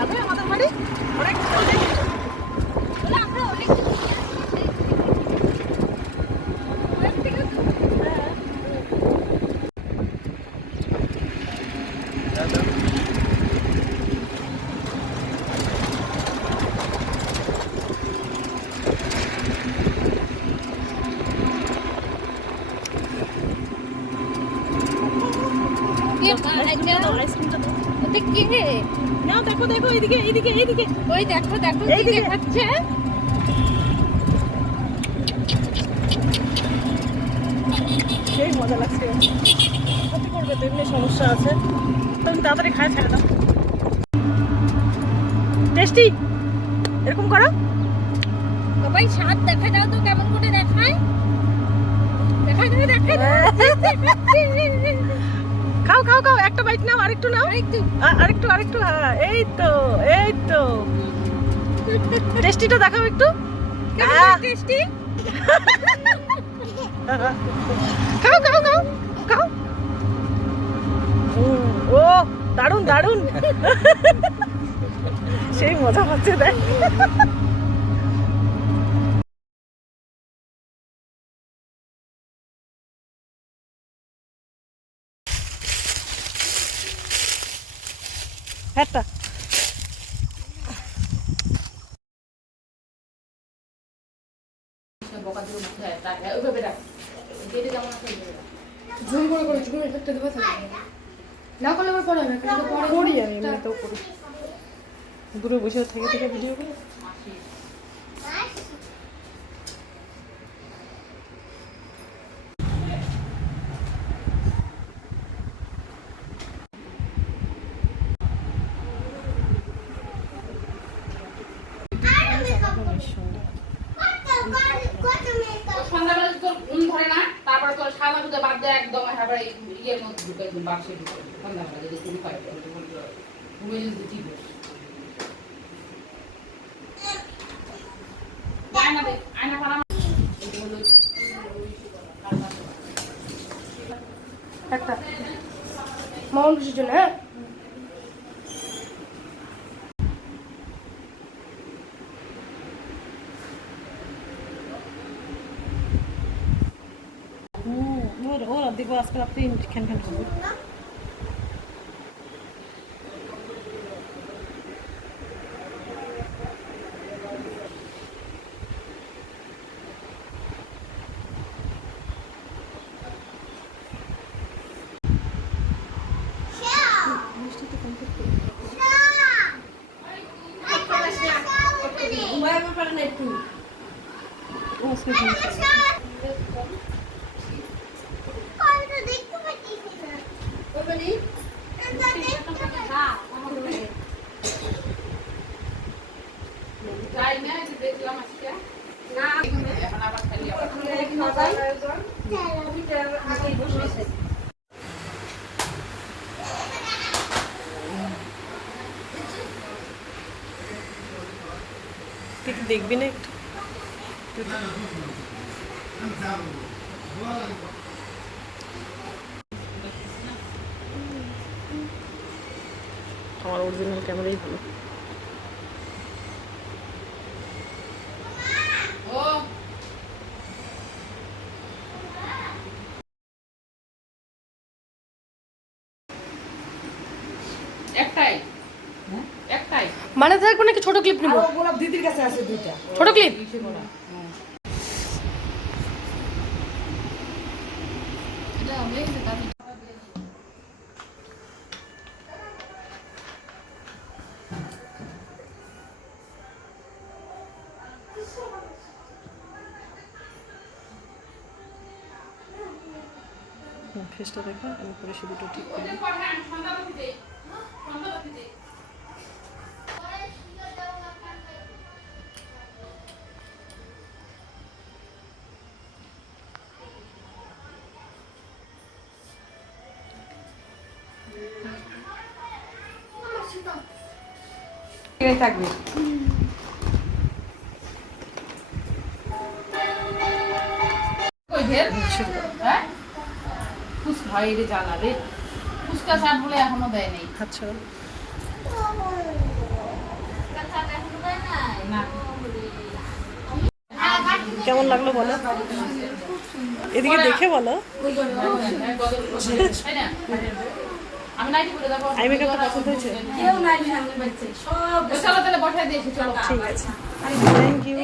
যাবে আমাদের বাড়ি অনেক আমরা অনেক দেখো দেখো এইদিকে এইদিকে এইদিকে ওই দেখো দেখো এইদিকে খাচ্ছে সেই মজা লাগছে কত করবে তো এমনি সমস্যা আছে তুমি তাড়াতাড়ি খায় ছেড়ে দাও টেস্টি এরকম করো সবাই স্বাদ দেখা দাও তো কেমন করে দেখায় দেখা দাও দেখা খাও খাও খাও একটা বাইট নাও আরেকটু নাও আরেকটু আরেকটু হ্যাঁ এই তো টেস্টিটা দেখাও একটু টেস্টি খাও খাও খাও খাও ও দারুন দারুন সেই মজা পাচ্ছে দেখ একটা দূরে বসে থেকে থেকে ভিডিও করে সন্ধ্যাবেলা তোর ঘুম ধরে না তারপরে তোর সাদা দুধে বাদ দেয় একদম একেবারে ইয়ের মধ্যে ঢুকে বাক্সে ঢুকে সন্ধ্যাবেলা যদি তুমি পাই ঘুমে যদি ঠিক আয়না দেখ আয়না পারা একটা মাউন্ট কিছুর জন্য হ্যাঁ ওর দেখবো আজকে রাত্রে খান খান খাবো যাই না দেখলাম আজকে না এখন আবার খালি তুই দেখবি না একটু আমার অরিজিনাল ক্যামেরাই ভালো ও একটাই একটাই মানে থাকবো নাকি ছোট ক্লিপ নিব গোলাপ দিদির কাছে আছে দুইটা ছোট ক্লিপ এটা হয়ে গেছে কাজ ফেসটা দেখা আমি পরে সে দুটো ঠিক করি থাকবে হ্যাঁ ফুচকা হয় রে জানা রে ফুচকা চাট বলে এখনো দেয় নাই আচ্ছা কেমন লাগলো বলো, এদিকে দেখে বলো। তাই না? আমি নাইটি পরে যাবো। আই মেকআপটা পছন্দ হয়েছে? চলো তাহলে বসায় দিয়েছি, চলো। ঠিক আছে, থ্যাংক ইউ।